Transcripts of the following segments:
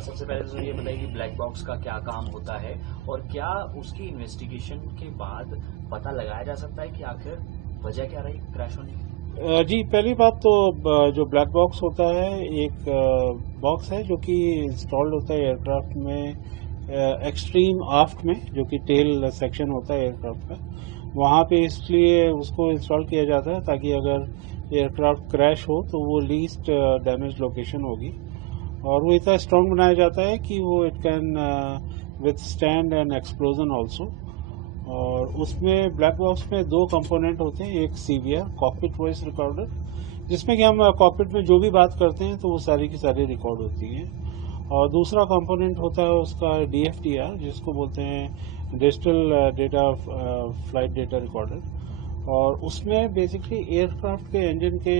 सबसे पहले तो ये बताइए कि ब्लैक बॉक्स का क्या काम होता है और क्या उसकी इन्वेस्टिगेशन के बाद पता लगाया जा सकता है कि आखिर वजह क्या रही क्रैश होने की? जी, पहली बात तो जो ब्लैक बॉक्स होता है एक बॉक्स है जो कि इंस्टॉल्ड होता है एयरक्राफ्ट में एक्सट्रीम आफ्ट में, जो कि टेल सेक्शन होता है एयरक्राफ्ट का। वहाँ पे इसलिए उसको इंस्टॉल किया जाता है ताकि अगर एयरक्राफ्ट क्रैश हो तो वो लीस्ट डैमेज लोकेशन होगी, और वो इतना स्ट्रांग बनाया जाता है कि वो it can withstand N explosion also. और उसमें ब्लैक बॉक्स में दो कंपोनेंट होते हैं, एक सीवीआर कॉकपिट वॉइस रिकॉर्डर, जिसमें कि हम कॉकपिट में जो भी बात करते हैं तो वो सारी की सारी रिकॉर्ड होती हैं, और दूसरा कंपोनेंट होता है उसका डीएफटीआर, जिसको बोलते हैं digital data flight data recorder. और उसमें बेसिकली एयरक्राफ्ट के इंजन के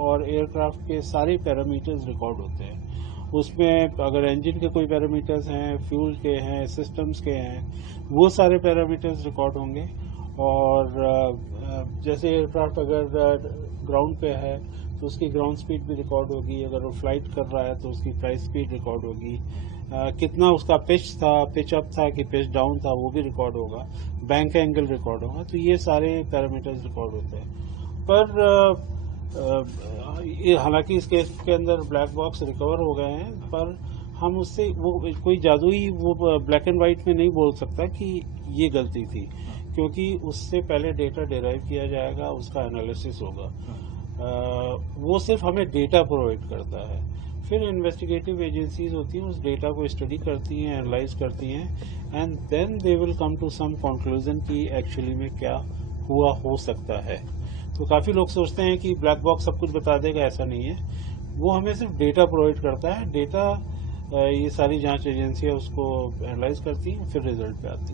और एयरक्राफ्ट के सारे पैरामीटर्स रिकॉर्ड होते हैं। उसमें अगर इंजन के कोई पैरामीटर्स हैं, फ्यूल के हैं, सिस्टम्स के हैं, वो सारे पैरामीटर्स रिकॉर्ड होंगे। और जैसे एयरक्राफ्ट अगर ग्राउंड पे है तो उसकी ग्राउंड स्पीड भी रिकॉर्ड होगी, अगर वो फ्लाइट कर रहा है तो उसकी फ्लाइट स्पीड रिकॉर्ड होगी, कितना उसका पिच था, पिच अप था कि पिच डाउन था, वो भी रिकॉर्ड होगा, बैंक एंगल रिकॉर्ड होगा। तो ये सारे पैरामीटर्स रिकॉर्ड होते हैं। पर हालांकि इस केस के अंदर ब्लैक बॉक्स रिकवर हो गए हैं, पर हम उससे वो कोई जादुई वो ब्लैक एंड व्हाइट में नहीं बोल सकता कि ये गलती थी, क्योंकि उससे पहले डेटा डिराइव किया जाएगा, उसका एनालिसिस होगा। वो सिर्फ हमें डेटा प्रोवाइड करता है, फिर इन्वेस्टिगेटिव एजेंसीज होती हैं, उस डेटा को स्टडी करती हैं, एनालाइज करती हैं, and then they will come to some conclusion कि एक्चुअली में क्या हुआ हो सकता है। तो काफी लोग सोचते हैं कि ब्लैक बॉक्स सब कुछ बता देगा, ऐसा नहीं है। वो हमें सिर्फ डेटा प्रोवाइड करता है, डेटा ये सारी जांच एजेंसियां उसको एनालाइज करती हैं, फिर रिजल्ट पे आती है।